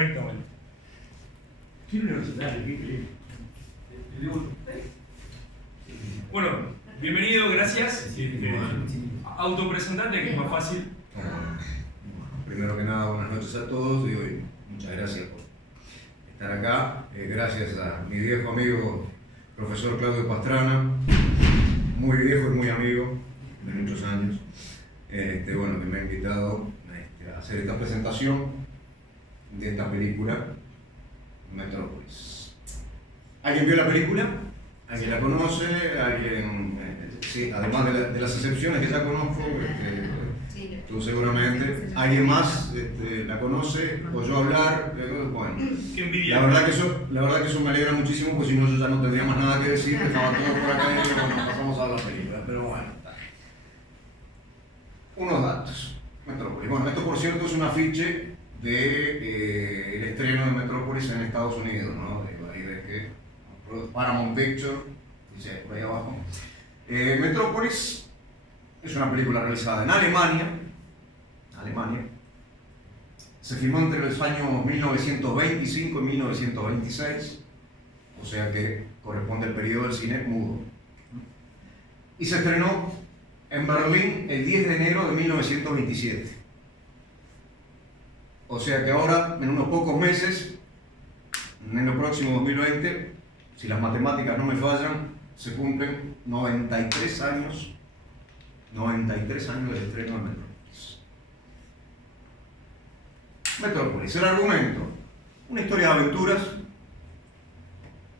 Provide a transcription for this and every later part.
Exactamente. Tiene universitario, qué increíble. Bueno, bienvenido, gracias. Autopresentate, que es más fácil. Primero que nada, buenas noches a todos y hoy muchas gracias por estar acá. Gracias a mi viejo amigo, profesor Claudio Pastrana, muy viejo y muy amigo de muchos años, bueno, que me ha invitado a hacer esta presentación de esta película, Metrópolis. ¿Alguien vio la película? ¿Alguien la conoce? ¿Alguien, sí, además de las excepciones que ya conozco, tú seguramente, ¿alguien más la conoce? ¿Oyó hablar? Bueno, la verdad que eso me alegra muchísimo, porque si no yo ya no tendría más nada que decir, dejaba todo por acá y bueno, pasamos a la película, pero bueno. Unos datos. Metrópolis. Bueno, esto por cierto es un afiche de el estreno de Metrópolis en Estados Unidos, ¿no? Ahí ves que Paramount Pictures, dice por ahí abajo. Metrópolis es una película realizada en Alemania. Se filmó entre los años 1925 y 1926, o sea que corresponde al periodo del cine mudo. Y se estrenó en Berlín el 10 de enero de 1927. O sea que ahora, en unos pocos meses, en el próximo 2020, si las matemáticas no me fallan, se cumplen 93 años del estreno de Metrópolis. Metrópolis, el argumento, una historia de aventuras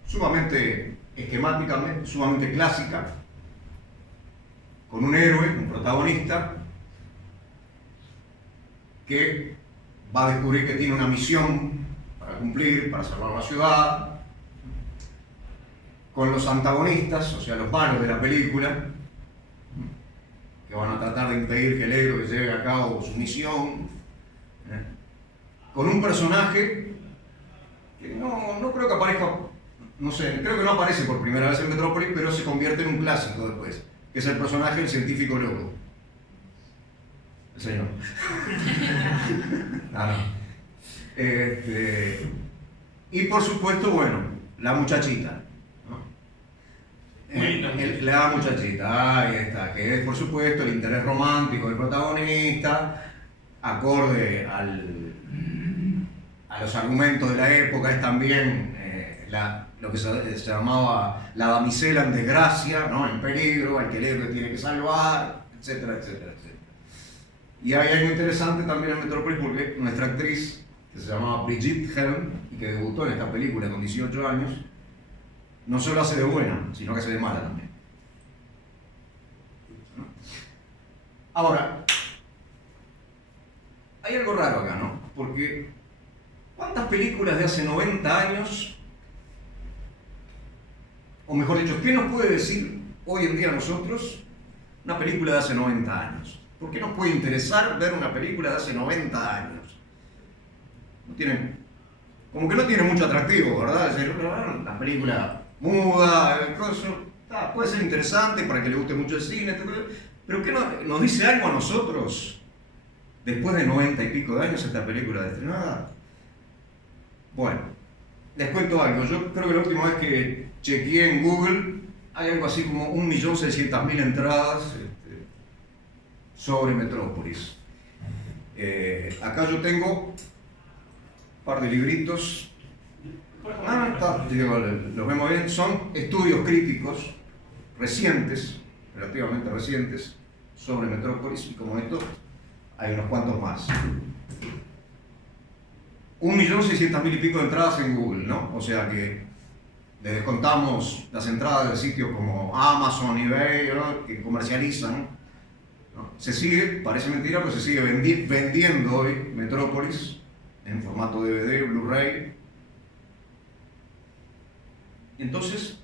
sumamente esquemática, sumamente clásica, con un héroe, un protagonista, que va a descubrir que tiene una misión para cumplir, para salvar la ciudad, con los antagonistas, o sea, los malos de la película, que van a tratar de impedir que el héroe lleve a cabo su misión, con un personaje que no creo que aparezca, no sé, creo que no aparece por primera vez en Metrópolis, pero se convierte en un clásico después, que es el personaje del científico loco. El señor. Y por supuesto, bueno, la muchachita. La muchachita, ahí está, que es por supuesto el interés romántico del protagonista, acorde a los argumentos de la época, es también lo que se llamaba la damisela en desgracia, ¿no? En peligro, al que el héroe tiene que salvar, etcétera, etcétera, etcétera. Y hay algo interesante también en Metrópolis, porque nuestra actriz, que se llamaba Brigitte Helm, y que debutó en esta película con 18 años, no solo hace de buena, sino que hace de mala también. Ahora, hay algo raro acá, ¿no? Porque, ¿cuántas películas de hace 90 años, o mejor dicho, qué nos puede decir hoy en día a nosotros una película de hace 90 años? ¿Por qué nos puede interesar ver una película de hace 90 años? Como que no tiene mucho atractivo, ¿verdad? Es decir, la película muda, puede ser interesante para que le guste mucho el cine, pero ¿qué nos dice algo a nosotros después de 90 y pico de años esta película de estrenada? Bueno, les cuento algo. Yo creo que la última vez que chequeé en Google hay algo así como 1.600.000 entradas sobre Metrópolis. Acá yo tengo un par de libritos. Los vemos bien. Son estudios críticos recientes, relativamente recientes, sobre Metrópolis, y como esto hay unos cuantos más. 1.600.000 y pico de entradas en Google, ¿no? O sea que le descontamos las entradas de sitios como Amazon, eBay, ¿no? Que comercializan, ¿no? Se sigue, parece mentira, pero se sigue vendiendo hoy Metrópolis en formato DVD, Blu-ray. Entonces,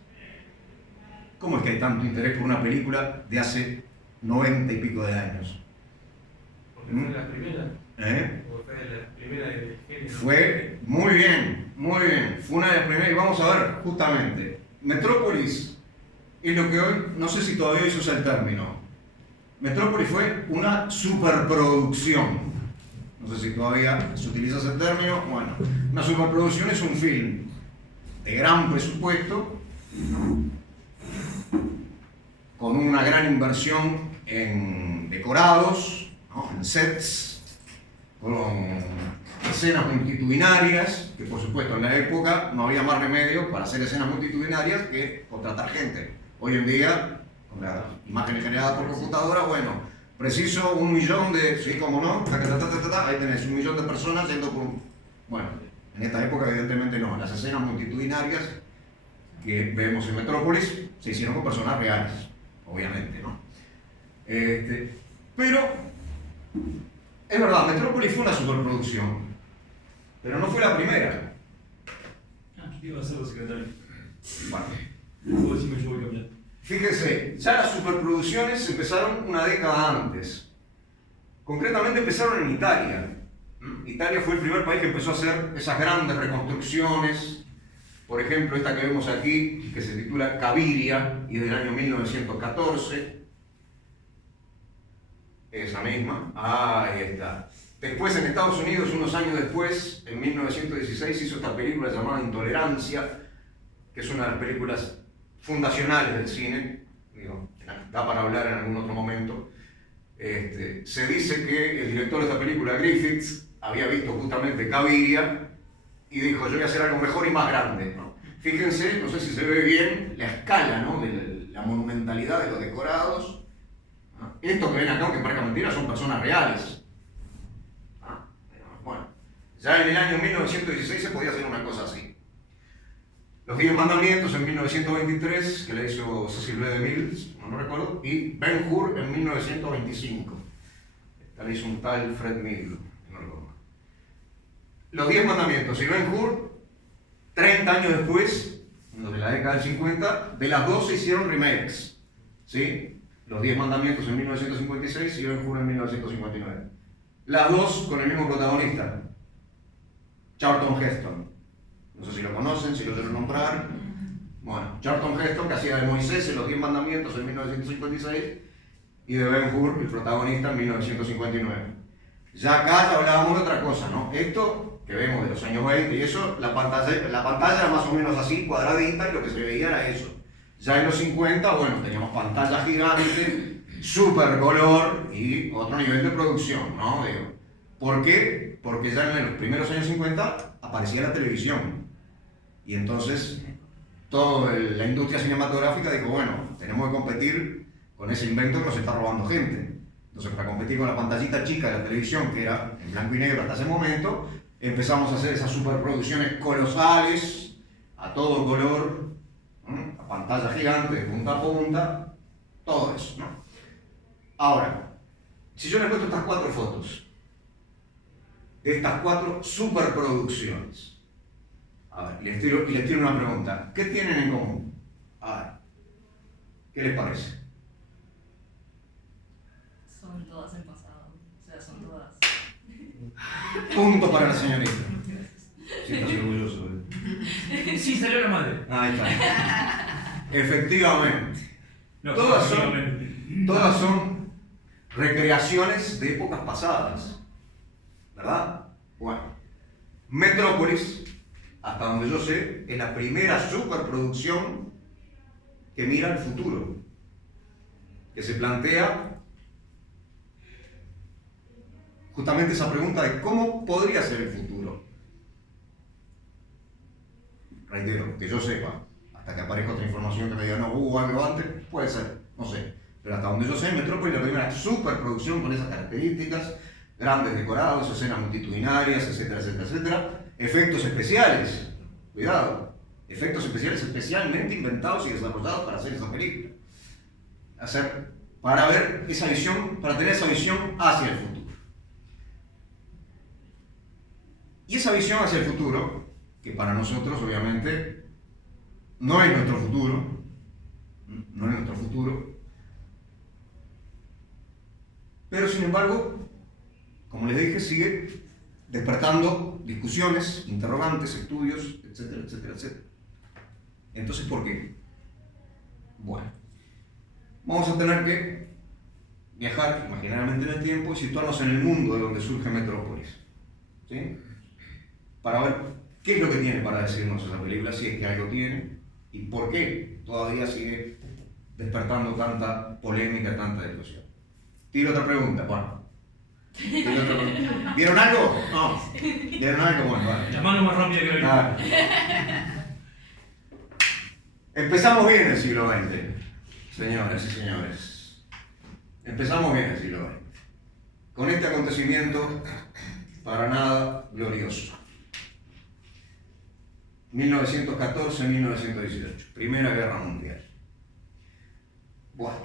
¿cómo es que hay tanto interés por una película de hace 90 y pico de años? Porque fue la primera. Porque fue la primera del género. Fue muy bien. Fue una de las primeras, y vamos a ver justamente. Metrópolis es lo que hoy, no sé si todavía eso es el término. Metrópolis fue una superproducción. No sé si todavía se utiliza ese término. Bueno, Una superproducción es un film de gran presupuesto, con una gran inversión en decorados, ¿no? En sets, con escenas multitudinarias, que por supuesto en la época no había más remedio para hacer escenas multitudinarias que contratar gente. Hoy en día, con las imágenes generadas por computadora, bueno, preciso 1 millón de, sí, cómo no, ahí tenés 1 millón de personas yendo por un... Bueno, en esta época evidentemente no, las escenas multitudinarias que vemos en Metrópolis se hicieron con personas reales, obviamente, ¿no? Pero, es verdad, Metrópolis fue una superproducción, pero no fue la primera. Iba a ser los secretarios. Bueno, Puedo decirme yo voy a cambiar. fíjense, ya las superproducciones empezaron una década antes. Concretamente empezaron en Italia. Italia fue el primer país que empezó a hacer esas grandes reconstrucciones. Por ejemplo, esta que vemos aquí, que se titula Cabiria, y es del año 1914. Esa misma. Ahí está. Después en Estados Unidos, unos años después, en 1916, hizo esta película llamada Intolerancia, que es una de las películas fundacionales del cine. Digo, da para hablar en algún otro momento. Se dice que el director de esta película, Griffiths, había visto justamente Cabiria y dijo, yo voy a hacer algo mejor y más grande, ¿no? Fíjense, no sé si se ve bien, la escala, ¿no? De la monumentalidad de los decorados. ¿No? Esto que ven acá, aunque parezca mentira, son personas reales. Bueno, ya en el año 1916 se podía hacer una cosa así. Los 10 mandamientos en 1923, que le hizo Cecil B. DeMille, no recuerdo, y Ben-Hur en 1925. Esta le hizo un tal Fred Mille, no recuerdo. Los 10 mandamientos y Ben-Hur, 30 años después, de la década del 50, de las dos se hicieron remakes. ¿Sí? Los 10 mandamientos en 1956 y Ben-Hur en 1959. Las dos con el mismo protagonista, Charlton Heston. No sé si lo conocen, si lo quieren nombrar. Bueno, Charlton Heston, que hacía de Moisés en los 10 mandamientos en 1956, y de Ben-Hur, el protagonista, en 1959. Ya acá ya hablábamos de otra cosa, ¿no? Esto que vemos de los años 20 y eso, la pantalla era más o menos así, cuadradita, y lo que se veía era eso. Ya en los 50, bueno, teníamos pantalla gigante, super color y otro nivel de producción, ¿no? Digo, ¿por qué? Porque ya en los primeros años 50 aparecía la televisión. Y entonces toda la industria cinematográfica dijo, bueno, tenemos que competir con ese invento que nos está robando gente. Entonces, para competir con la pantallita chica de la televisión, que era en blanco y negro hasta ese momento, empezamos a hacer esas superproducciones colosales, a todo color, a pantalla gigante, de punta a punta, todo eso, ¿no? Ahora, si yo les muestro estas 4 fotos, de estas 4 superproducciones, a ver, les tiro una pregunta. ¿Qué tienen en común? A ver, ¿qué les parece? Son todas en pasado. O sea, son todas. Punto para la señorita. Sí, estás orgulloso. Sí, salió la madre. Ahí está. Efectivamente. No, Todas son recreaciones de épocas pasadas. ¿Verdad? Bueno, Metrópolis, hasta donde yo sé, es la primera superproducción que mira al futuro, que se plantea justamente esa pregunta de cómo podría ser el futuro. Reitero, que yo sepa, hasta que aparezca otra información que me diga, no, hubo algo antes, puede ser, no sé. Pero hasta donde yo sé, Metrópolis es la primera superproducción con esas características, grandes decorados, escenas multitudinarias, etcétera, etcétera, etcétera. Efectos especiales, cuidado, efectos especiales especialmente inventados y desarrollados para hacer esa película. Para ver esa visión, para tener esa visión hacia el futuro. Y esa visión hacia el futuro, que para nosotros obviamente no es nuestro futuro, pero sin embargo, como les dije, sigue despertando discusiones, interrogantes, estudios, etcétera, etcétera, etcétera. Entonces, ¿por qué? Bueno, vamos a tener que viajar imaginariamente en el tiempo y situarnos en el mundo de donde surge Metrópolis. ¿Sí? para ver qué es lo que tiene para decirnos esa película, si es que algo tiene, y por qué todavía sigue despertando tanta polémica, tanta discusión. Tiro otra pregunta, bueno. Tiro otra pregunta. ¿Vieron algo? No. ¿Vieron algo? Bueno, vale. La mano más rápida que la Claro. Empezamos bien el siglo XX, señoras y señores. Empezamos bien el siglo XX. Con este acontecimiento para nada glorioso. 1914-1918, Primera Guerra Mundial. Bueno,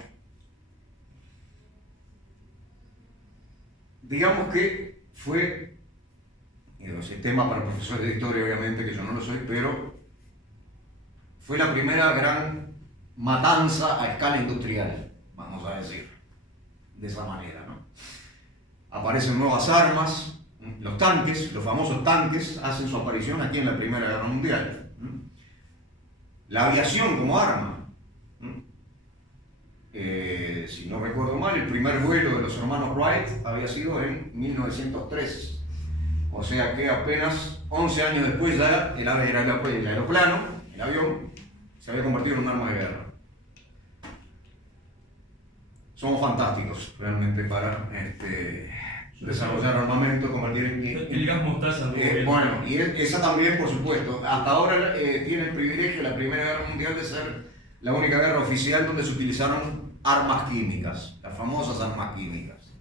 digamos que fue, ese tema para profesores de historia obviamente, que yo no lo soy, pero fue la primera gran matanza a escala industrial, vamos a decir, de esa manera, ¿no? Aparecen nuevas armas, los tanques, los famosos tanques, hacen su aparición aquí en la Primera Guerra Mundial. La aviación como arma. Si no recuerdo mal, el primer vuelo de los hermanos Wright había sido en 1903. O sea que apenas 11 años después ya el aeroplano, el avión, se había convertido en un arma de guerra. Somos fantásticos realmente para desarrollar armamento, convertir El gas mostaza. bueno, y esa también, por supuesto. Hasta ahora tiene el privilegio, la Primera Guerra Mundial, de ser la única guerra oficial donde se utilizaron armas químicas, las famosas armas químicas,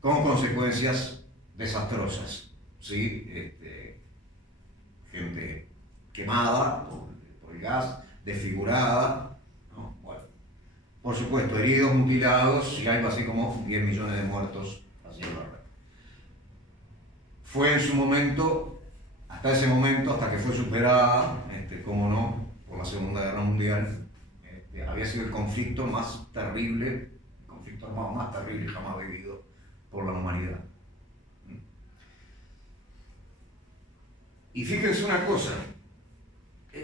con consecuencias desastrosas, ¿sí? Gente quemada por el gas, desfigurada, ¿no? Bueno, por supuesto, heridos, mutilados y algo así como 10 millones de muertos haciendo la guerra. Fue en su momento, hasta ese momento, hasta que fue superada, como no, por la Segunda Guerra Mundial, había sido el conflicto más terrible, el conflicto armado más terrible jamás vivido por la humanidad. Y fíjense una cosa,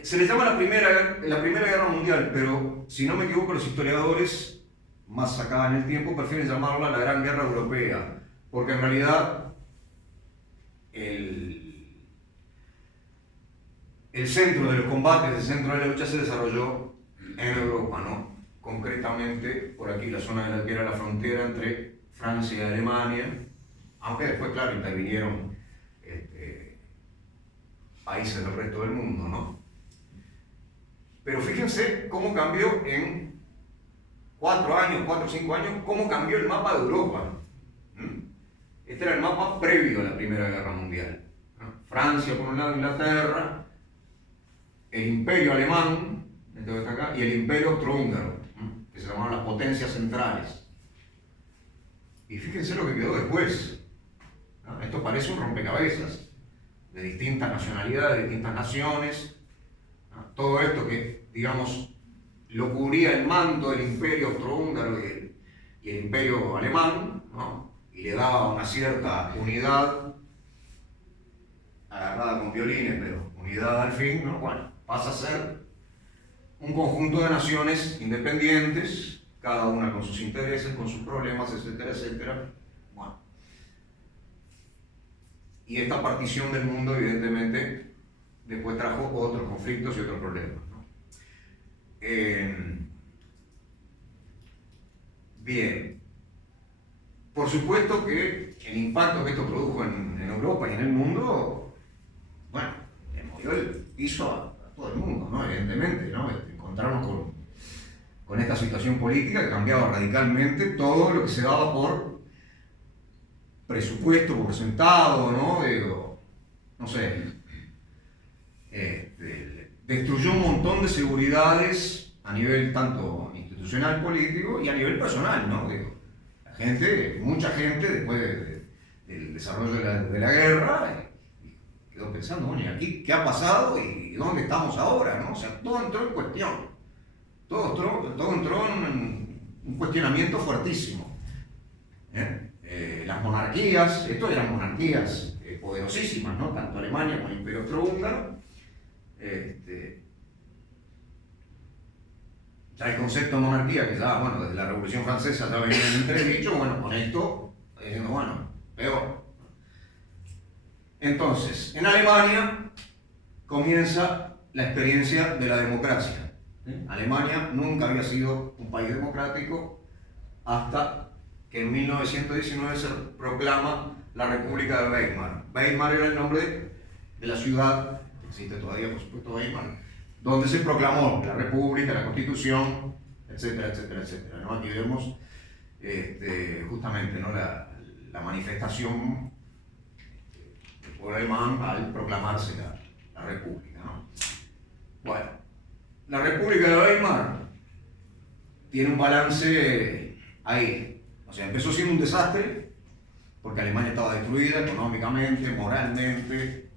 se le llama la primera Guerra Mundial, pero si no me equivoco los historiadores, más acá en el tiempo, prefieren llamarla la Gran Guerra Europea, porque en realidad el centro de los combates, el centro de la lucha se desarrolló en Europa, ¿no? Concretamente por aquí, la zona de la que era la frontera entre Francia y Alemania, aunque después, claro, intervinieron países del resto del mundo, ¿no? Pero fíjense cómo cambió en 4 o 5 años, cómo cambió el mapa de Europa. Este era el mapa previo a la Primera Guerra Mundial, ¿no? Francia por un lado, Inglaterra, el Imperio Alemán, acá, y el Imperio Austrohúngaro, que se llamaban las potencias centrales. Y fíjense lo que quedó después, ¿no? Esto parece un rompecabezas de distintas nacionalidades, de distintas naciones, ¿no? Todo esto que, digamos, lo cubría el manto del Imperio Austrohúngaro y el Imperio Alemán, ¿no? Y le daba una cierta unidad, agarrada con violines, pero unidad al fin, ¿no? Bueno, pasa a ser un conjunto de naciones independientes, cada una con sus intereses, con sus problemas, etcétera, etcétera. Bueno. Y esta partición del mundo, evidentemente, después trajo otros conflictos y otros problemas, ¿no? Bien. Por supuesto que el impacto que esto produjo en Europa y en el mundo, bueno, le movió el piso a todo el mundo, ¿no? Evidentemente, ¿no? Encontrarnos con esta situación política que cambiaba radicalmente todo lo que se daba por presupuesto, por sentado, ¿no? No sé, destruyó un montón de seguridades a nivel tanto institucional, político y a nivel personal, ¿no? La gente, mucha gente, después del desarrollo de la guerra, quedó pensando, bueno, ¿y aquí qué ha pasado y dónde estamos ahora? ¿No? O sea, todo entró en cuestión. Todo entró en un cuestionamiento fuertísimo. Las monarquías, esto eran monarquías poderosísimas, ¿no? Tanto Alemania como el Imperio Austrohúngaro. Ya el concepto de monarquía, que ya, bueno, desde la Revolución Francesa ya venía en entredicho, bueno, con esto, bueno, peor. Entonces, en Alemania comienza la experiencia de la democracia. Alemania nunca había sido un país democrático hasta que en 1919 se proclama la República de Weimar. Weimar era el nombre de la ciudad, existe todavía por supuesto Weimar, donde se proclamó la República, la Constitución, etcétera, etcétera, etcétera, ¿no? Aquí vemos justamente, ¿no? la manifestación del pueblo alemán al proclamarse la República, ¿no? Bueno, la República de Weimar tiene un balance ahí. O sea, empezó siendo un desastre, porque Alemania estaba destruida económicamente, moralmente.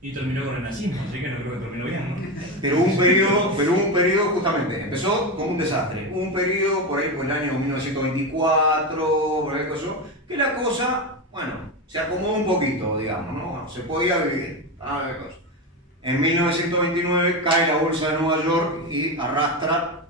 Y terminó con el nazismo, así que no creo que terminó bien, ¿no? Pero un periodo justamente, empezó como un desastre. Un periodo por ahí por el año 1924, por ahí pasó, que la cosa, bueno, se acomodó un poquito, digamos, ¿no? Bueno, se podía vivir. En 1929 cae la bolsa de Nueva York y arrastra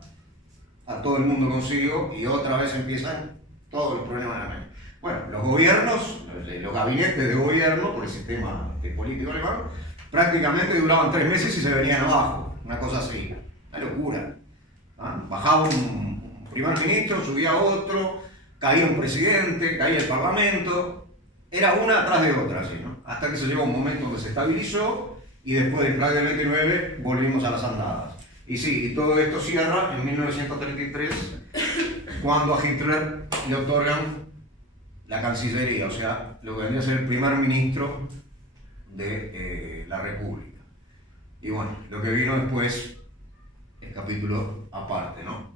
a todo el mundo consigo y otra vez empiezan todos los problemas de la mente. Bueno, los gobiernos, los gabinetes de gobierno, por el sistema político alemán, prácticamente duraban 3 meses y se venían abajo, una cosa así, una locura. Bajaba un primer ministro, subía otro, caía un presidente, caía el parlamento, era una atrás de otra, así, ¿no? Hasta que se llegó un momento donde se estabilizó y después del Prague del 29 volvimos a las andadas. Y sí, y todo esto cierra en 1933, cuando a Hitler le otorgan la Cancillería, o sea, lo que vendría a ser el primer ministro de la República. Y bueno, lo que vino después es capítulo aparte, ¿no?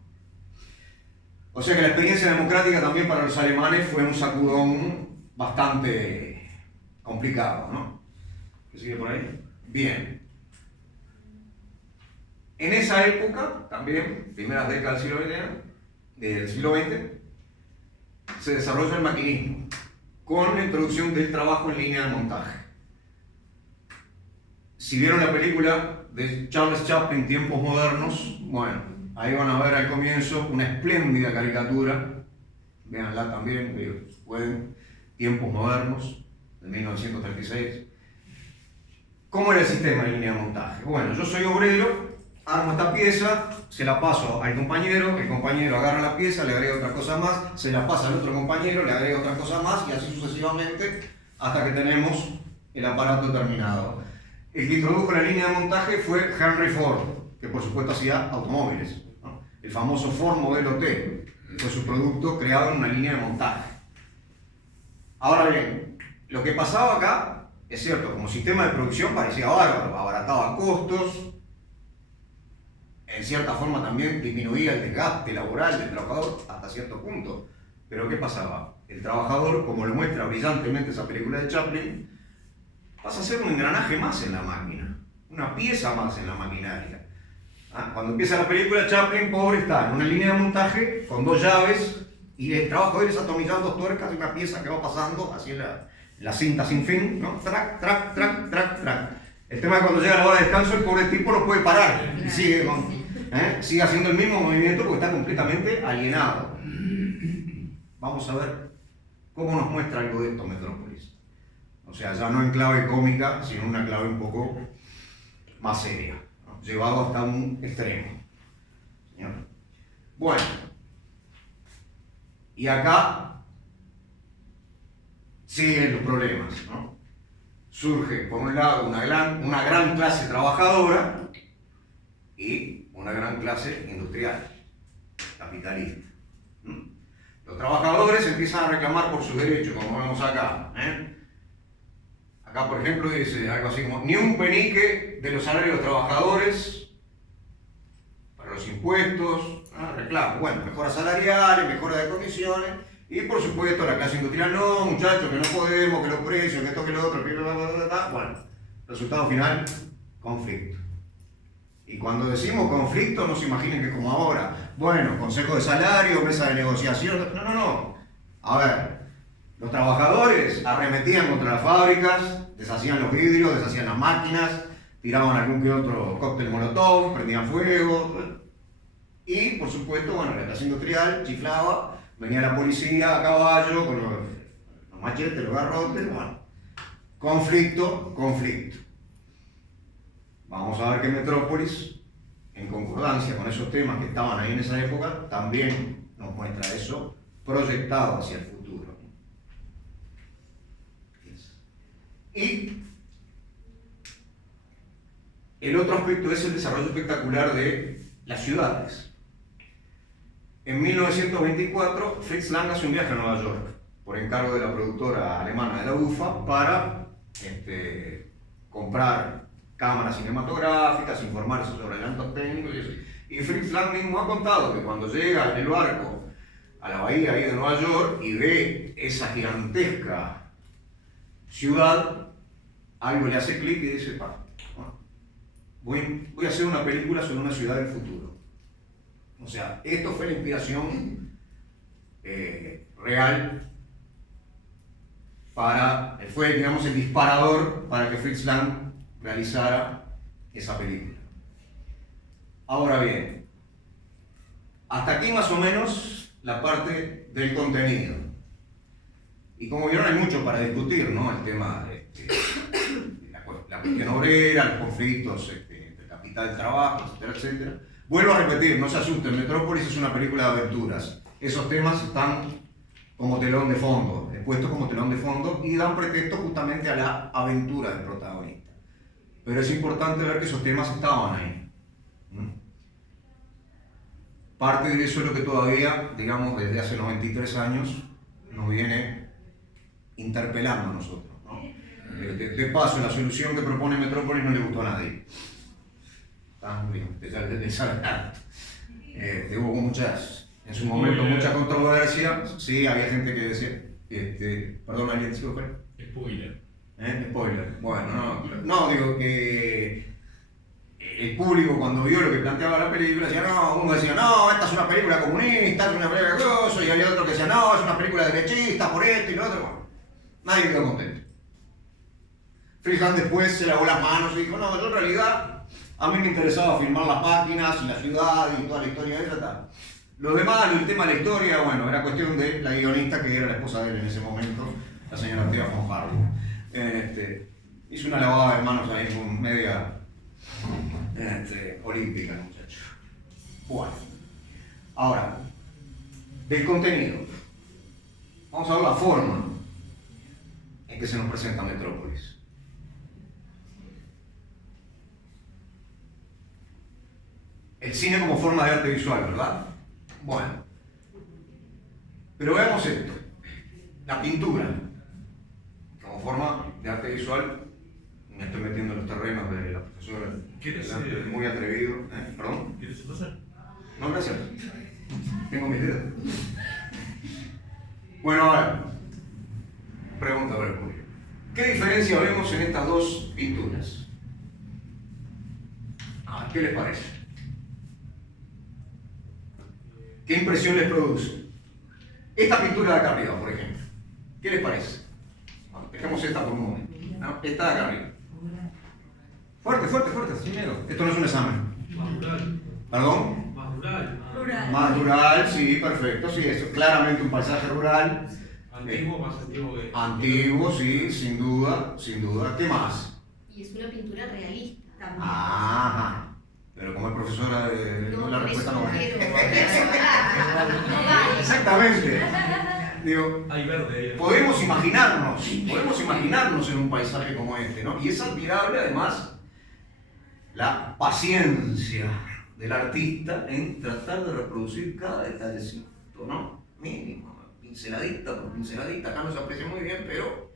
O sea que la experiencia democrática también para los alemanes fue un sacudón bastante complicado, ¿no? ¿Qué sigue por ahí? Bien. En esa época, también, primeras décadas del siglo XX, se desarrolla el maquinismo, con la introducción del trabajo en línea de montaje. Si vieron la película de Charles Chaplin, Tiempos Modernos, bueno, ahí van a ver al comienzo una espléndida caricatura, véanla también, si pueden, Tiempos Modernos, de 1936. ¿Cómo era el sistema de línea de montaje? Bueno, yo soy obrero, armo esta pieza, se la paso al compañero, el compañero agarra la pieza, le agrega otra cosa más, se la pasa al otro compañero, le agrega otra cosa más y así sucesivamente hasta que tenemos el aparato terminado. El que introdujo la línea de montaje fue Henry Ford, que por supuesto hacía automóviles, ¿no? El famoso Ford Modelo T, fue su producto creado en una línea de montaje. Ahora bien, lo que pasaba acá, es cierto, como sistema de producción parecía bárbaro, abarataba costos, en cierta forma también disminuía el desgaste laboral del trabajador hasta cierto punto. Pero ¿qué pasaba? El trabajador, como lo muestra brillantemente esa película de Chaplin, pasa a ser un engranaje más en la máquina, una pieza más en la maquinaria. Cuando empieza la película, Chaplin, pobre, está en una línea de montaje con 2 llaves y el trabajo de él es atomizar 2 tuercas de una pieza que va pasando así en la cinta sin fin, ¿no? Trac, trac, trac, trac, trac. El tema es que cuando llega la hora de descanso, el pobre tipo no puede parar y sigue haciendo el mismo movimiento porque está completamente alienado. Vamos a ver cómo nos muestra algo de esto Metrópolis. O sea, ya no en clave cómica, sino en una clave un poco más seria, ¿no? Llevado hasta un extremo. ¿Señor? Bueno, y acá siguen los problemas, ¿no? Surge, por un lado, una gran clase trabajadora y una gran clase industrial, capitalista. Los trabajadores empiezan a reclamar por sus derechos, como vemos acá. Acá, por ejemplo, dice algo así como: ni un penique de los salarios de los trabajadores para los impuestos, reclamo. Bueno, mejoras salariales, mejoras de condiciones, y por supuesto la clase industrial: no, muchachos, que no podemos, que los precios, que esto, que lo otro, que bueno, resultado final, conflicto. Y cuando decimos conflicto, no se imaginen que es como ahora, bueno, consejo de salario, mesa de negociación, no. A ver, los trabajadores arremetían contra las fábricas, deshacían los vidrios, deshacían las máquinas, tiraban algún que otro cóctel molotov, prendían fuego, y por supuesto, bueno, la clase industrial chiflaba, venía la policía a caballo con los machetes, los garrotes, bueno, conflicto, conflicto. Vamos a ver que Metrópolis, en concordancia con esos temas que estaban ahí en esa época, también nos muestra eso proyectado hacia el futuro. Y el otro aspecto es el desarrollo espectacular de las ciudades. En 1924, Fritz Lang hace un viaje a Nueva York por encargo de la productora alemana de la UFA para comprar cámaras cinematográficas, informarse sobre adelantos técnicos y eso. Y Fritz Lang mismo ha contado que cuando llega en el barco a la bahía ahí de Nueva York y ve esa gigantesca ciudad, algo le hace clic y dice, voy a hacer una película sobre una ciudad del futuro. O sea, esto fue la inspiración real fue, digamos, el disparador para que Fritz Lang realizara esa película. Ahora bien, hasta aquí más o menos la parte del contenido. Y como vieron hay mucho para discutir, ¿no? El tema de la cuestión obrera, los conflictos entre capital y trabajo, etcétera, etcétera. Vuelvo a repetir, no se asusten, Metrópolis es una película de aventuras. Esos temas están como telón de fondo, puestos como telón de fondo y dan pretexto justamente a la aventura del protagonista. Pero es importante ver que esos temas estaban ahí. Parte de eso es lo que todavía, digamos, desde hace 93 años nos viene interpelando a nosotros, ¿no? De paso, la solución que propone Metrópolis no le gustó a nadie. Está muy bien, hubo en su momento mucha controversia. Sí, había gente que decía, perdón, ¿alguien dijo cuál? Spoiler. Spoiler. Bueno, no, digo que el público cuando vio lo que planteaba la película decía, no, uno decía, no, esta es una película comunista, es una película grosso, y había otro que decía, no, es una película derechista por esto y lo otro. Bueno, nadie quedó contento. Fritz Lang después se lavó las manos y dijo, no, yo en realidad a mí me interesaba filmar las máquinas y la ciudad y toda la historia de esa. Lo demás, el tema de la historia, bueno, era cuestión de la guionista que era la esposa de él en ese momento, la señora Thea von Harbour. Hizo una lavada de manos ahí con media olímpica, el muchacho. Bueno, ahora, del contenido. Vamos a ver la forma en que se nos presenta Metrópolis. El cine como forma de arte visual, ¿verdad? Bueno, pero veamos esto. La pintura como forma de arte visual. Me estoy metiendo en los terrenos de la profesora. Muy atrevido. ¿Perdón? ¿Quieres pasar? No, gracias. Tengo mis dedos. Bueno, ahora, pregunta para el público. ¿Qué diferencia vemos en estas dos pinturas? ¿Qué les parece? ¿Qué impresión les produce? Esta pintura de acá arriba, por ejemplo. ¿Qué les parece? Dejemos esta por un momento. ¿No? Esta de acá arriba. Fuerte, fuerte, fuerte, sin miedo. Esto no es un examen. Más rural. ¿Perdón? Más rural. Rural. Más rural, sí, perfecto, sí, eso es claramente un paisaje rural. Antiguo, más antiguo que. Antiguo, sí, sin duda, sin duda. ¿Qué más? Y es una pintura realista también. Ajá. Pero como es profesora de la respuesta no vale. Exactamente. Digo, Hay verde ahí. podemos imaginarnos en un paisaje como este, ¿no? Y es admirable además la paciencia del artista en tratar de reproducir cada detallecito, ¿no? Mínimo, pinceladita por pinceladita, acá no se aprecia muy bien, pero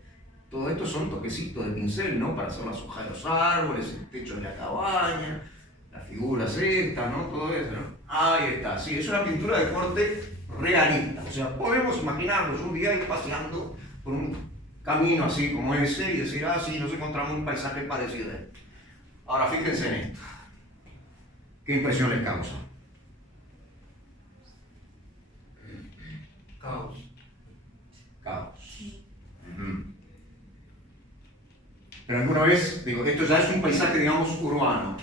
todo esto son toquecitos de pincel, ¿no? Para hacer las hojas de los árboles, el techo de la cabaña, las figuras estas, ¿no? Todo eso, ¿no? Ahí está, sí, es una pintura de corte realista, o sea, podemos imaginarnos un día ir paseando por un camino así como ese y decir, sí, nos encontramos un paisaje parecido a este. Ahora fíjense en esto. ¿Qué impresión les causa? Caos. Caos. Pero alguna vez, digo, esto ya es un paisaje, digamos, urbano.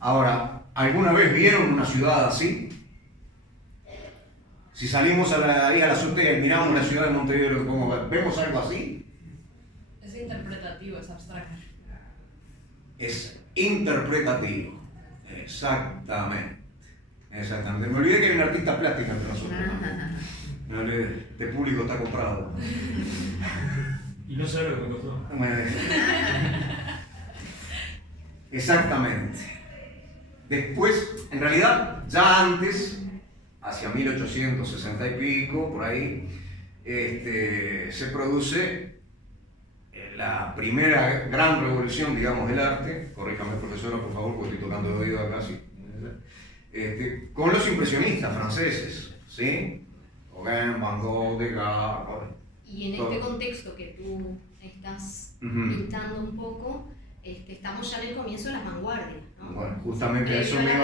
Ahora, ¿alguna vez vieron una ciudad así? Si salimos ahí a la azotea y miramos la ciudad de Montevideo, ¿vemos algo así? Es interpretativo, es abstracto. Es interpretativo. Exactamente. Exactamente. Me olvidé que hay un artista plástico entre nosotros. Me olvidé. Este público está comprado. Y no sé lo que me costó. Exactamente. Después, en realidad, ya antes, hacia 1860 y pico, por ahí, se produce la primera gran revolución, digamos, del arte. Corríjame, profesora, por favor, porque estoy tocando de oído acá, sí. Con los impresionistas franceses, ¿sí? Gauguin, Van Gogh, Degas. Y en este contexto que tú estás Ujú. pintando un poco, estamos ya en el comienzo de las vanguardias, ¿no? Bueno, justamente a eso me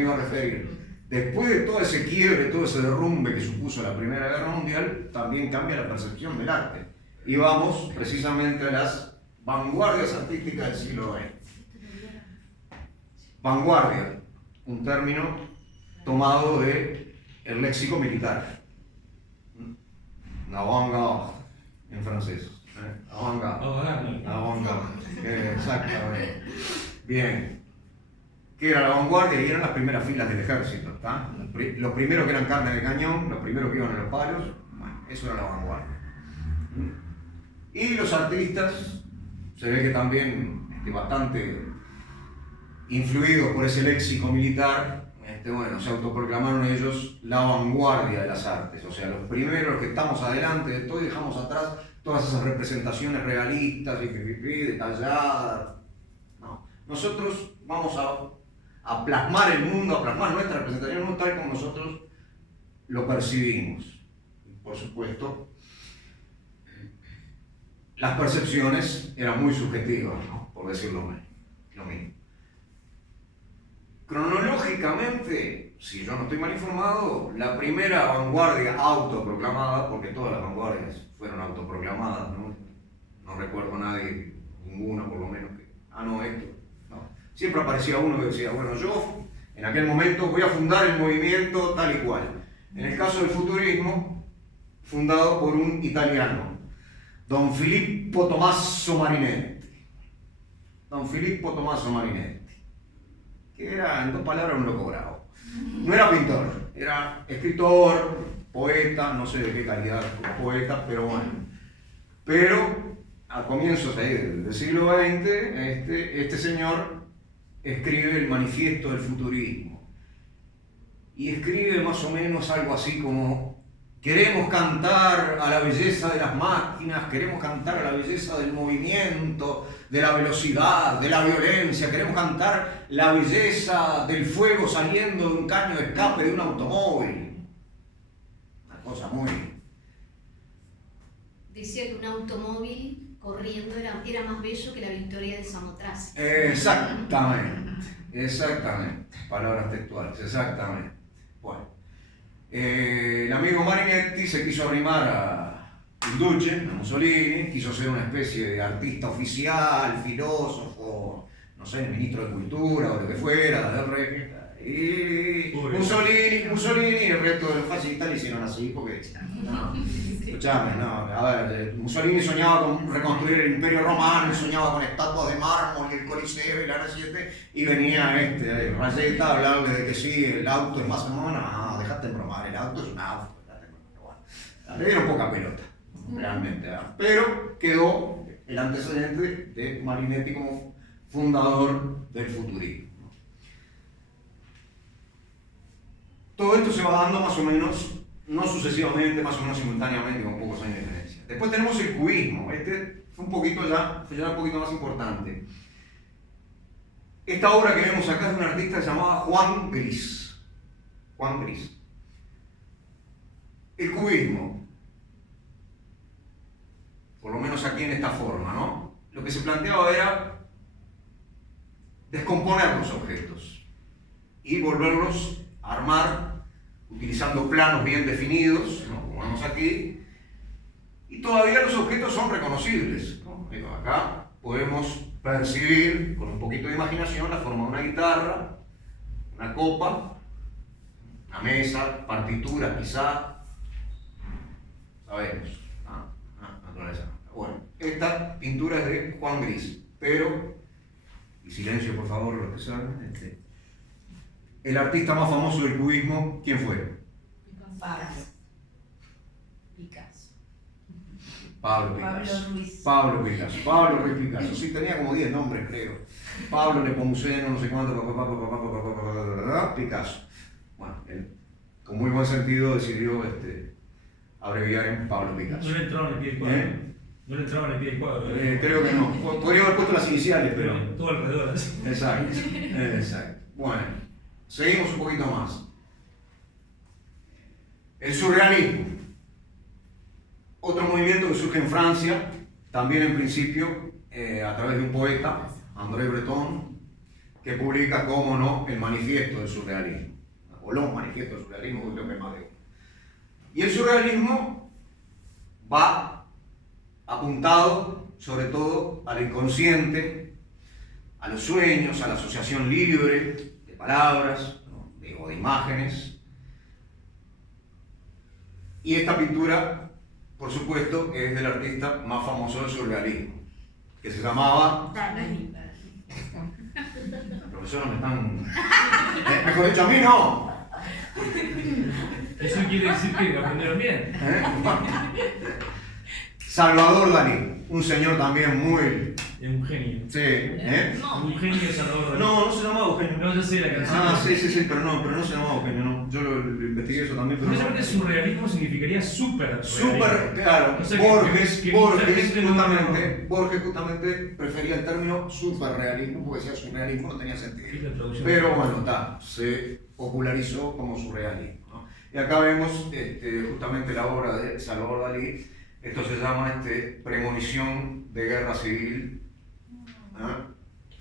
iba a referir, Después de todo ese quiebre, todo ese derrumbe que supuso la Primera Guerra Mundial, también cambia la percepción del arte. Y vamos precisamente a las vanguardias artísticas del siglo XX. Vanguardia, un término tomado del léxico militar. Avant-garde, en francés. Avant-garde. Avant-garde. Exactamente. Bien. ¿Qué era la vanguardia? Y eran las primeras filas del ejército. ¿Está? Los primeros que eran carne de cañón, los primeros que iban a los palos. Bueno, eso era la vanguardia. Y los artistas, se ve que también bastante influidos por ese léxico militar, bueno, se autoproclamaron ellos la vanguardia de las artes, o sea, los primeros que estamos adelante de todo y dejamos atrás todas esas representaciones realistas y detalladas. No. Nosotros vamos a plasmar el mundo, a plasmar nuestra representación no tal como nosotros lo percibimos. Por supuesto, las percepciones eran muy subjetivas, ¿no? Por decirlo lo mismo. Cronológicamente, si yo no estoy mal informado, la primera vanguardia autoproclamada, porque todas las vanguardias fueron autoproclamadas, no recuerdo a nadie, ninguna por lo menos, esto, no. Siempre aparecía uno que decía, bueno, yo en aquel momento voy a fundar el movimiento tal y cual. En el caso del futurismo, fundado por un italiano, Don Filippo Tommaso Marinetti. Don Filippo Tommaso Marinetti. Que era, en dos palabras, un loco bravo. No era pintor, era escritor, poeta, no sé de qué calidad como poeta, pero bueno. Pero a comienzos del siglo XX, este señor escribe el Manifiesto del Futurismo. Y escribe más o menos algo así como: queremos cantar a la belleza de las máquinas, queremos cantar a la belleza del movimiento, de la velocidad, de la violencia, queremos cantar la belleza del fuego saliendo de un caño de escape de un automóvil. Una cosa muy... Decía que un automóvil corriendo era más bello que la victoria de Samotracia. Exactamente. Palabras textuales, exactamente. Bueno. El amigo Marinetti se quiso arrimar a Duce, a Mussolini, quiso ser una especie de artista oficial, filósofo, no sé, ministro de Cultura o lo que fuera, del régimen. Y Mussolini y el resto de los fascistas le hicieron así porque... a ver, Mussolini soñaba con reconstruir el Imperio Romano, soñaba con estatuas de mármol y el Coliseo y la R7, y venía Rayeta a hablarle de que sí, el auto es más hermoso. No, dejate de bromar, el auto es un auto. Le dieron poca pelota, realmente. Pero quedó el antecedente de Marinetti como fundador del futurismo. Todo esto se va dando más o menos, no sucesivamente, más o menos simultáneamente, con pocos años de diferencia. Después tenemos el cubismo. Fue un poquito ya un poquito más importante. Esta obra que vemos acá es de un artista llamado Juan Gris. Juan Gris. El cubismo, por lo menos aquí en esta forma, ¿no? Lo que se planteaba era descomponer los objetos y volverlos a armar utilizando planos bien definidos, ¿no? Como vemos aquí, y todavía los objetos son reconocibles, ¿no? Acá podemos percibir con un poquito de imaginación la forma de una guitarra, una copa, una mesa, partituras quizá, sabemos, naturaleza. Bueno, esta pintura es de Juan Gris, pero, y silencio por favor los que saben, el artista más famoso del cubismo, ¿quién fue? Picasso. Pablo Picasso. Pablo Ruiz. Pablo Ruiz Picasso. Sí, tenía como 10 nombres, creo. Pablo Nepomuceno, no sé cuánto, Picasso. Bueno, él, con muy buen sentido, decidió abreviar en Pablo Picasso. No le entraba en el pie del cuadro. No le entraba en el pie del cuadro. Creo que no. Podría haber puesto las iniciales, pero... Todo alrededor, así. Exacto, exacto. Bueno, seguimos un poquito más. El surrealismo. Otro movimiento que surge en Francia, también en principio a través de un poeta, André Breton, que publica, cómo no, el manifiesto del surrealismo, o los manifiestos del surrealismo, creo que es más de uno. Y el surrealismo va apuntado sobre todo al inconsciente, a los sueños, a la asociación libre de palabras, ¿no? o de imágenes. Y esta pintura, por supuesto, es del artista más famoso del surrealismo, que se llamaba... Profesor, me están... mejor dicho, a mí no. Eso quiere decir que lo aprendieron bien. Salvador Dalí, un señor también muy... Es un genio. Sí, Un genio Salvador Dalí. No se llamaba Eugenio. No, yo sé la canción. Sí, pero no se llamaba Eugenio, no. Yo lo investigué eso también, pero Precisamente surrealismo significaría súper. Súper, claro. O sea, Borges, que Borges justamente prefería el término superrealismo porque decía surrealismo no tenía Sí, sentido. la traducción. Pero bueno, se popularizó como surrealismo, ¿no? Y acá vemos justamente la obra de Salvador Dalí. Esto se llama Premonición de Guerra Civil.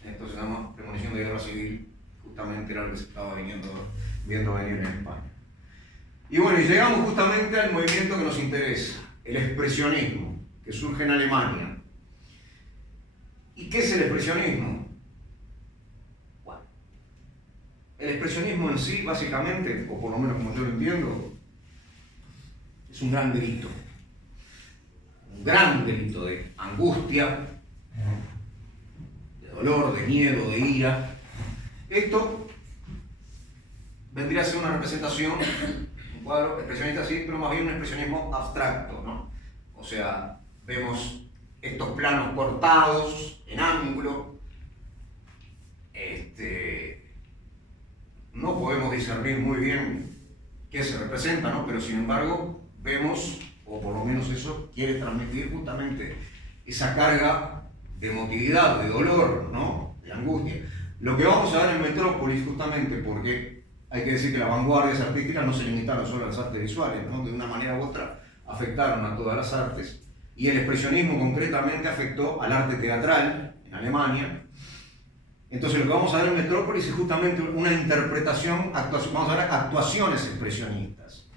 Esto se llama Premonición de Guerra Civil. Justamente era lo que se estaba viendo venir en España. Y bueno, y llegamos justamente al movimiento que nos interesa, el expresionismo, que surge en Alemania. ¿Y qué es el expresionismo? Bueno, el expresionismo en sí, básicamente, o por lo menos como yo lo entiendo, es un gran grito. Un gran grito de angustia, de dolor, de miedo, de ira. Esto vendría a ser una representación, un cuadro expresionista así, pero más bien un expresionismo abstracto, ¿no? O sea, vemos estos planos cortados, en ángulo. No podemos discernir muy bien qué se representa, ¿no? Pero sin embargo, vemos, o por lo menos eso quiere transmitir justamente esa carga de emotividad, de dolor, ¿no? De angustia. Lo que vamos a ver en Metrópolis, justamente porque hay que decir que las vanguardias artísticas no se limitaron solo a las artes visuales, ¿no? De una manera u otra afectaron a todas las artes, y el expresionismo concretamente afectó al arte teatral en Alemania. Entonces lo que vamos a ver en Metrópolis es justamente una interpretación, vamos a ver actuaciones expresionistas.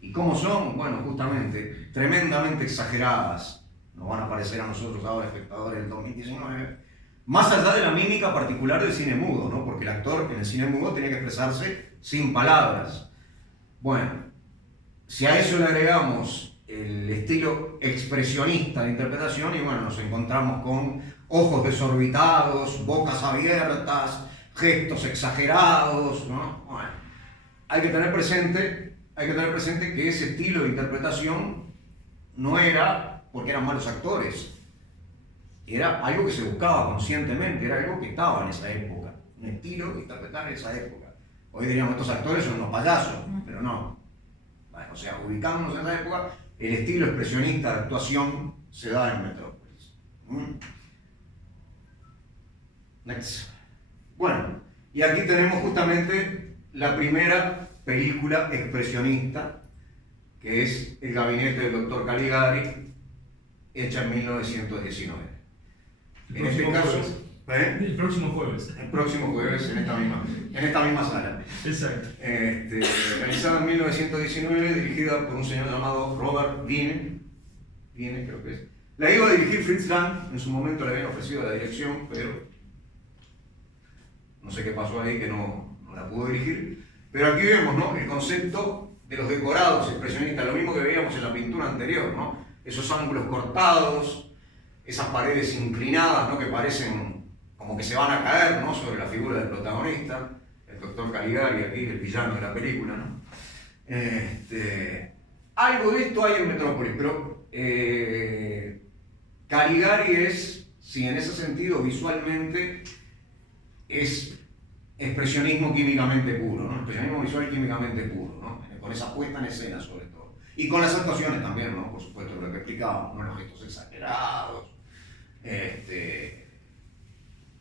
¿Y cómo son? Bueno, justamente tremendamente exageradas. Nos van a parecer a nosotros ahora, espectadores del 2019, más allá de la mímica particular del cine mudo, ¿no? Porque el actor en el cine mudo tenía que expresarse sin palabras. Bueno, si a eso le agregamos el estilo expresionista de interpretación, y bueno, nos encontramos con ojos desorbitados, bocas abiertas, gestos exagerados, ¿no? Bueno, hay que tener presente que ese estilo de interpretación no era porque eran malos actores, era algo que se buscaba conscientemente, era algo que estaba en esa época, un estilo de interpretar en esa época. Hoy diríamos, estos actores son unos payasos, pero no. Bueno, o sea, ubicándonos en esa época, el estilo expresionista de actuación se da en Metrópolis. Next. Bueno, y aquí tenemos justamente la primera película expresionista, que es El gabinete del Dr. Caligari, hecha en 1919. En este caso, El próximo jueves. el próximo jueves en esta misma sala. Exacto. Realizada en 1919, dirigida por un señor llamado Robert Wiene, creo que es. La iba a dirigir Fritz Lang, en su momento le habían ofrecido la dirección, pero no sé qué pasó ahí que no la pudo dirigir. Pero aquí vemos, ¿no?, el concepto de los decorados expresionistas, lo mismo que veíamos en la pintura anterior, ¿no? Esos ángulos cortados, esas paredes inclinadas, ¿no? Que parecen como que se van a caer, ¿no? Sobre la figura del protagonista, el doctor Caligari, aquí el villano de la película, ¿no? Algo de esto hay en Metrópolis, pero Caligari es, sí, en ese sentido, visualmente, es expresionismo químicamente puro, ¿no? Expresionismo visual químicamente puro, ¿no? Con esa puesta en escena, sobre todo. Y con las actuaciones también, ¿no? Por supuesto, lo que explicábamos, ¿no? Los gestos exagerados,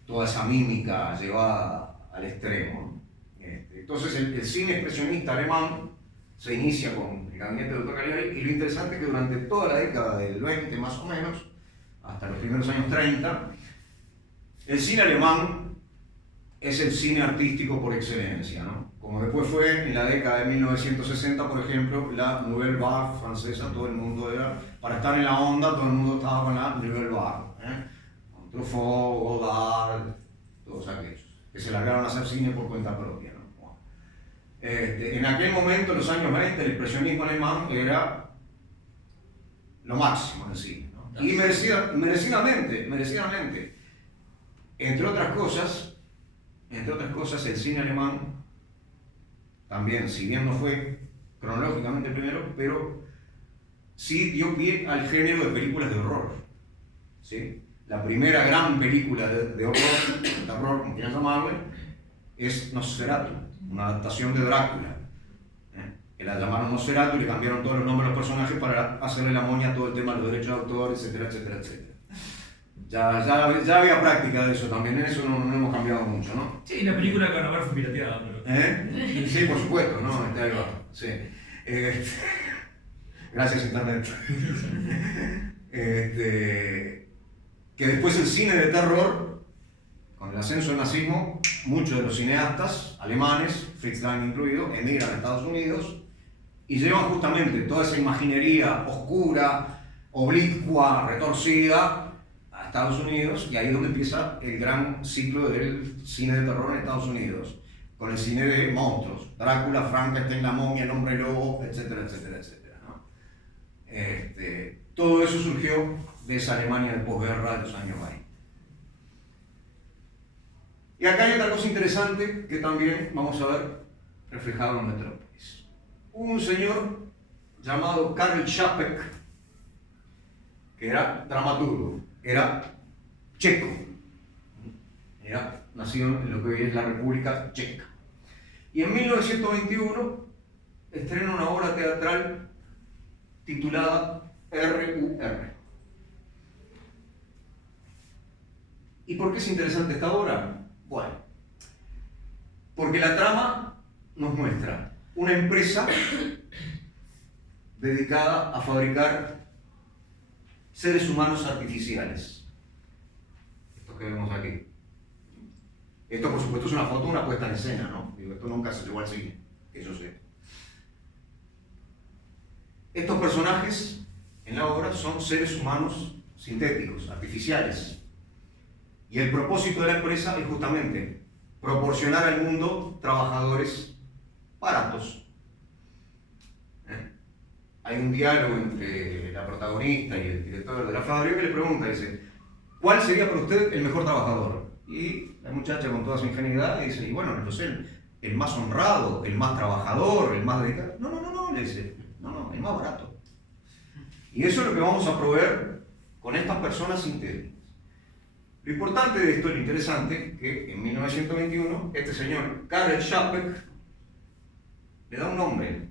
toda esa mímica llevada al extremo, ¿no? Entonces, el cine expresionista alemán se inicia con el gabinete del Dr. Caligari, y lo interesante es que durante toda la década del 20 más o menos, hasta los primeros años 30, el cine alemán es el cine artístico por excelencia, ¿no? Como después fue en la década de 1960, por ejemplo, la Nouvelle Vague francesa, todo el mundo era, para estar en la onda, todo el mundo estaba con la Nouvelle Vague, con Truffaut, Godard, todos aquellos, que se largaron a hacer cine por cuenta propia, ¿no? En aquel momento, en los años 20, el expresionismo alemán era lo máximo en sí, ¿no? Y merecidamente. Entre otras cosas, el cine alemán también, si bien no fue cronológicamente el primero, pero sí dio pie al género de películas de horror, ¿sí? La primera gran película de horror, de terror, como quieran llamarle, es Nosferatu, una adaptación de Drácula, que la llamaron Nosferatu y le cambiaron todos los nombres a los personajes para hacerle la moña a todo el tema de los derechos de autor, etcétera, etcétera, etcétera. Ya había práctica de eso también, en eso no hemos cambiado mucho, ¿no? Sí, la película de Carnaval fue pirateada, pero... Sí, por supuesto, ¿no? Ahí va, sí. Gracias, Internet. Que después el cine de terror, con el ascenso del nazismo, muchos de los cineastas alemanes, Fritz Lang incluido, emigran a Estados Unidos y llevan justamente toda esa imaginería oscura, oblicua, retorcida, a Estados Unidos, y ahí es donde empieza el gran ciclo del cine de terror en Estados Unidos, con el cine de monstruos, Drácula, Frankenstein, la momia, el hombre lobo, etcétera, etcétera, etcétera, ¿no? Todo eso surgió de esa Alemania de posguerra de los años 20. Y acá hay otra cosa interesante que también vamos a ver reflejado en Metrópolis. Un señor llamado Karl Čapek, que era dramaturgo, era checo, era nacido en lo que hoy es la República Checa. Y en 1921 estrena una obra teatral titulada R.U.R. ¿Y por qué es interesante esta obra? Bueno, porque la trama nos muestra una empresa dedicada a fabricar seres humanos artificiales. Esto que vemos aquí. Esto, por supuesto, es una foto, una puesta en escena, ¿no? Digo, esto nunca se llevó al cine, que yo sé. Estos personajes en la obra son seres humanos sintéticos, artificiales. Y el propósito de la empresa es justamente proporcionar al mundo trabajadores baratos. Hay un diálogo entre la protagonista y el director de la fábrica que le pregunta, dice, ¿cuál sería para usted el mejor trabajador? Y la muchacha con toda su ingenuidad dice, y bueno, no sé, el más honrado, el más trabajador, el más dedicado. No, le dice, no, el más barato. Y eso es lo que vamos a proveer con estas personas sintéticas. Lo importante de esto, lo interesante, que en 1921 este señor Karl Čapek le da un nombre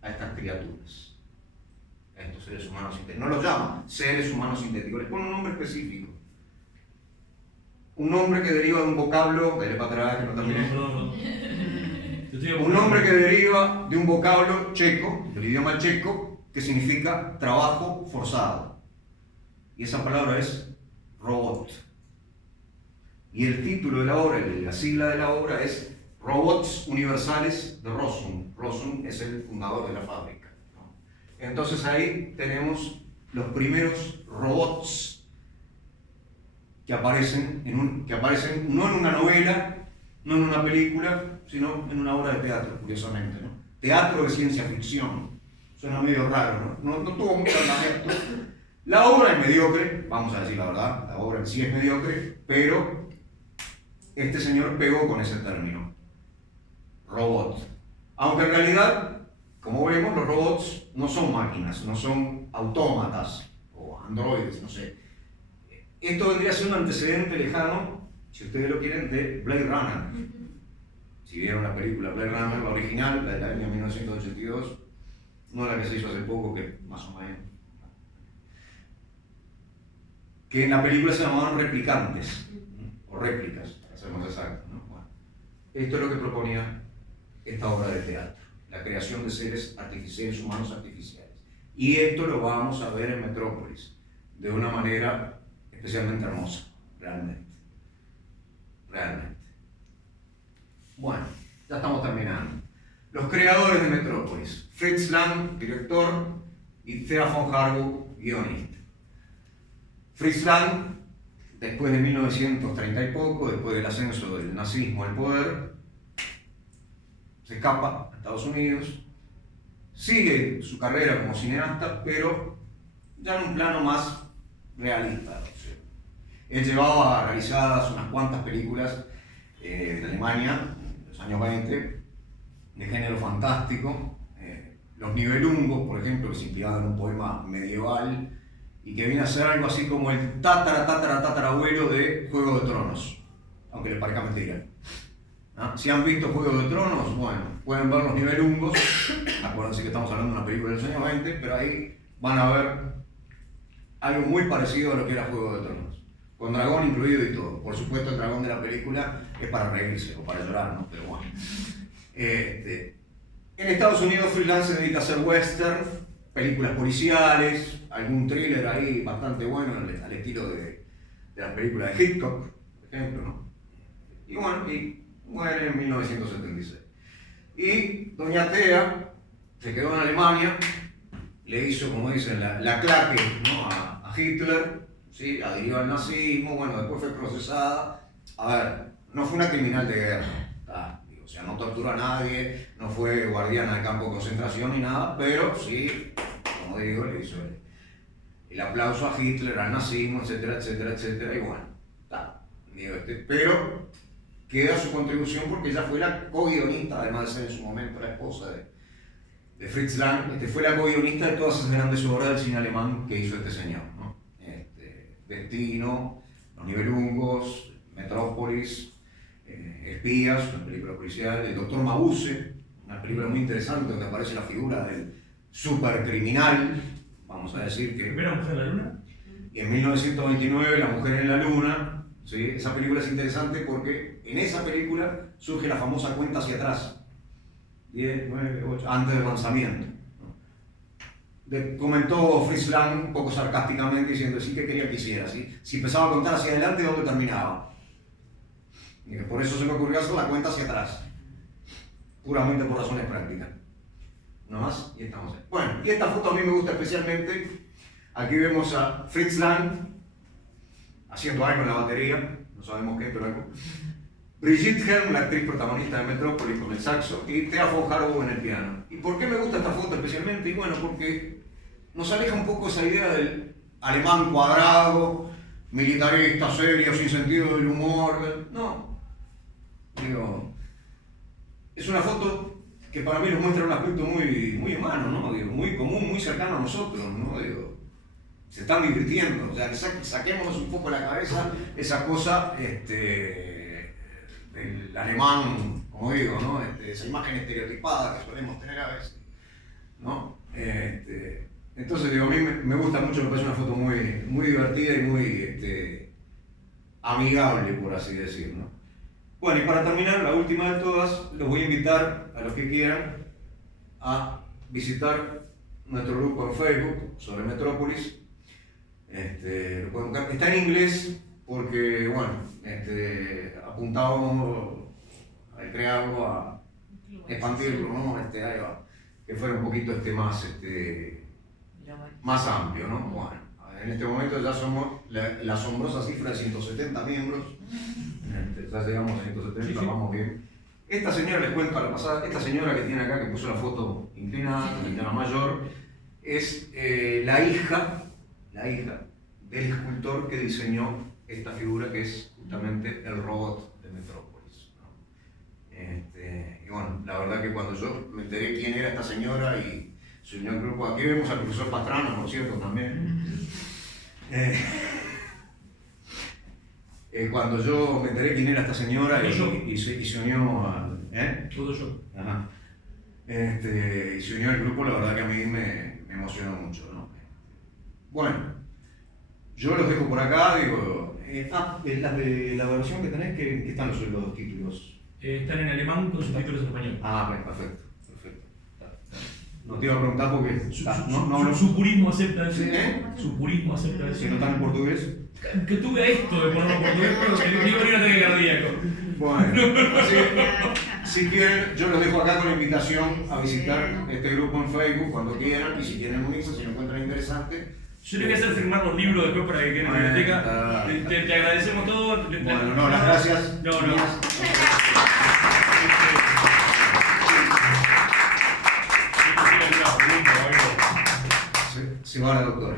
a estas criaturas, a estos seres humanos sintéticos. No los llama seres humanos sintéticos, les pone un nombre específico. Un nombre que deriva de un vocablo, dale para atrás que no terminé. Un nombre que deriva de un vocablo checo, del idioma checo, que significa trabajo forzado. Y esa palabra es robot. Y el título de la obra, la sigla de la obra es Robots Universales de Rossum. Rossum es el fundador de la fábrica, ¿no? Entonces ahí tenemos los primeros robots que aparecen no en una novela, no en una película, sino en una obra de teatro, curiosamente, ¿no? Teatro de ciencia ficción. Suena medio raro, ¿no? No tuvo mucho andamiento, La obra es mediocre, vamos a decir la verdad, la obra en sí es mediocre, pero este señor pegó con ese término, robot. Aunque en realidad, como vemos, los robots no son máquinas, no son autómatas o androides, no sé. Esto vendría a ser un antecedente lejano, si ustedes lo quieren, de Blade Runner. Si vieron la película Blade Runner, la original, la del año 1982, no la que se hizo hace poco, que más o menos. Que en la película se llamaban replicantes, o réplicas, para ser más exactos, ¿no? Bueno, esto es lo que proponía esta obra de teatro, la creación de seres humanos artificiales. Y esto lo vamos a ver en Metrópolis, de una manera especialmente hermosa, realmente. Realmente. Bueno, ya estamos terminando. Los creadores de Metrópolis: Fritz Lang, director, y Thea von Harbou, guionista. Fritz Lang, después de 1930 y poco, después del ascenso del nazismo al poder, se escapa a Estados Unidos, sigue su carrera como cineasta, pero ya en un plano más realista. Él llevaba realizadas unas cuantas películas de Alemania, en los años 20, de género fantástico. Los Nibelungos, por ejemplo, que se inspiraban en un poema medieval y que viene a ser algo así como el tatarabuelo de Juego de Tronos, aunque les parezca mentira. ¿No? Si han visto Juego de Tronos, bueno, pueden ver los Nibelungos. Acuérdense que estamos hablando de una película de los años 20, pero ahí van a ver algo muy parecido a lo que era Juego de Tronos, con dragón incluido y todo. Por supuesto, el dragón de la película es para reírse o para llorar, ¿no? Pero bueno. En Estados Unidos, Freelance se dedica a hacer western, películas policiales, algún thriller ahí bastante bueno al estilo de las películas de Hitchcock, por ejemplo, ¿no? Y bueno, y muere en 1976. Y doña Thea se quedó en Alemania, le hizo, como dicen, la claque, ¿no? a Hitler, ¿sí? Adhirió al nazismo, bueno, después fue procesada. A ver, no fue una criminal de guerra, o sea, no torturó a nadie, no fue guardiana de campo de concentración ni nada, pero sí, como digo, le hizo el aplauso a Hitler, al nazismo, etcétera, etcétera, etcétera, y bueno, pero queda su contribución porque ella fue la co-guionista, además de ser en su momento la esposa de Fritz Lang, fue la co-guionista de todas esas grandes obras del cine alemán que hizo este señor, ¿no? Destino, Los Nibelungos, Metrópolis, Espías, una película policial, El Doctor Mabuse, una película muy interesante donde aparece la figura del supercriminal, vamos a decir que... ¿Primera mujer en la luna? Y en 1929, La Mujer en la Luna, ¿sí? Esa película es interesante porque en esa película surge la famosa cuenta hacia atrás, 10, 9, 8, antes del lanzamiento. Comentó Fritz Lang un poco sarcásticamente diciendo, sí, ¿qué quería que hiciera? ¿Sí? Si empezaba a contar hacia adelante, ¿dónde terminaba? Y que por eso se me ocurrió hacer la cuenta hacia atrás, puramente por razones prácticas. No más, y estamos ahí. Bueno, y esta foto a mí me gusta especialmente. Aquí vemos a Fritz Lang haciendo algo en la batería, no sabemos qué, pero algo. Brigitte Helm, la actriz protagonista de Metrópolis, con el saxo, y Thea von Harbou en el piano. ¿Y por qué me gusta esta foto especialmente? Y bueno, porque nos aleja un poco esa idea del alemán cuadrado, militarista, serio, sin sentido del humor. No. Digo, es una foto que para mí nos muestra un aspecto muy, muy humano, ¿no? Digo, muy común, muy cercano a nosotros, ¿no? Digo, se están divirtiendo, o sea, saquémonos un poco de la cabeza esa cosa del alemán, como digo, ¿no? Esa imagen estereotipada que solemos tener a veces, ¿no? Entonces, digo, a mí me gusta mucho, me parece una foto muy, muy divertida y muy amigable, por así decirlo, ¿no? Bueno, y para terminar, la última de todas, los voy a invitar a los que quieran a visitar nuestro grupo en Facebook sobre Metrópolis. Lo pueden buscar. Está en inglés porque, bueno, apuntábamos al crearlo, a expandirlo, ¿no? Ahí va, que fuera un poquito más amplio, ¿no? Bueno, en este momento ya somos la asombrosa cifra de 170 miembros. Ya llegamos a 170, sí, sí. Vamos bien. Esta señora, les cuento a la pasada, esta señora que tiene acá, que puso la foto inclinada, la mayor, es la hija la hija del escultor que diseñó esta figura que es justamente el robot de Metrópolis, ¿no? Y bueno, la verdad que cuando yo me enteré quién era esta señora y se unió al grupo, aquí vemos al profesor Pastrana, por cierto, también. Cuando yo me enteré quién era esta señora y se unió al... Todo yo. Ajá. Y se unió al grupo, la verdad que a mí me emocionó mucho, ¿no? Bueno, yo los dejo por acá, digo... la versión que tenés, que están los títulos. Están en alemán con subtítulos en español. Ah, pues, perfecto. No te iba a preguntar porque... Su purismo acepta eso. ¿Sí? Su purismo acepta eso. Si no están en portugués. Que tuve a esto de ponerlo en portugués, pero que digo ni un ataque cardíaco. Bueno, si quieren, yo los dejo acá con la invitación a visitar este grupo en Facebook cuando quieran, y si tienen un Insta, si lo encuentran interesante. Yo les voy a hacer firmar los libros después para que queden en la biblioteca. Te agradecemos todo. Bueno, no, las gracias. No. Se va la doctora.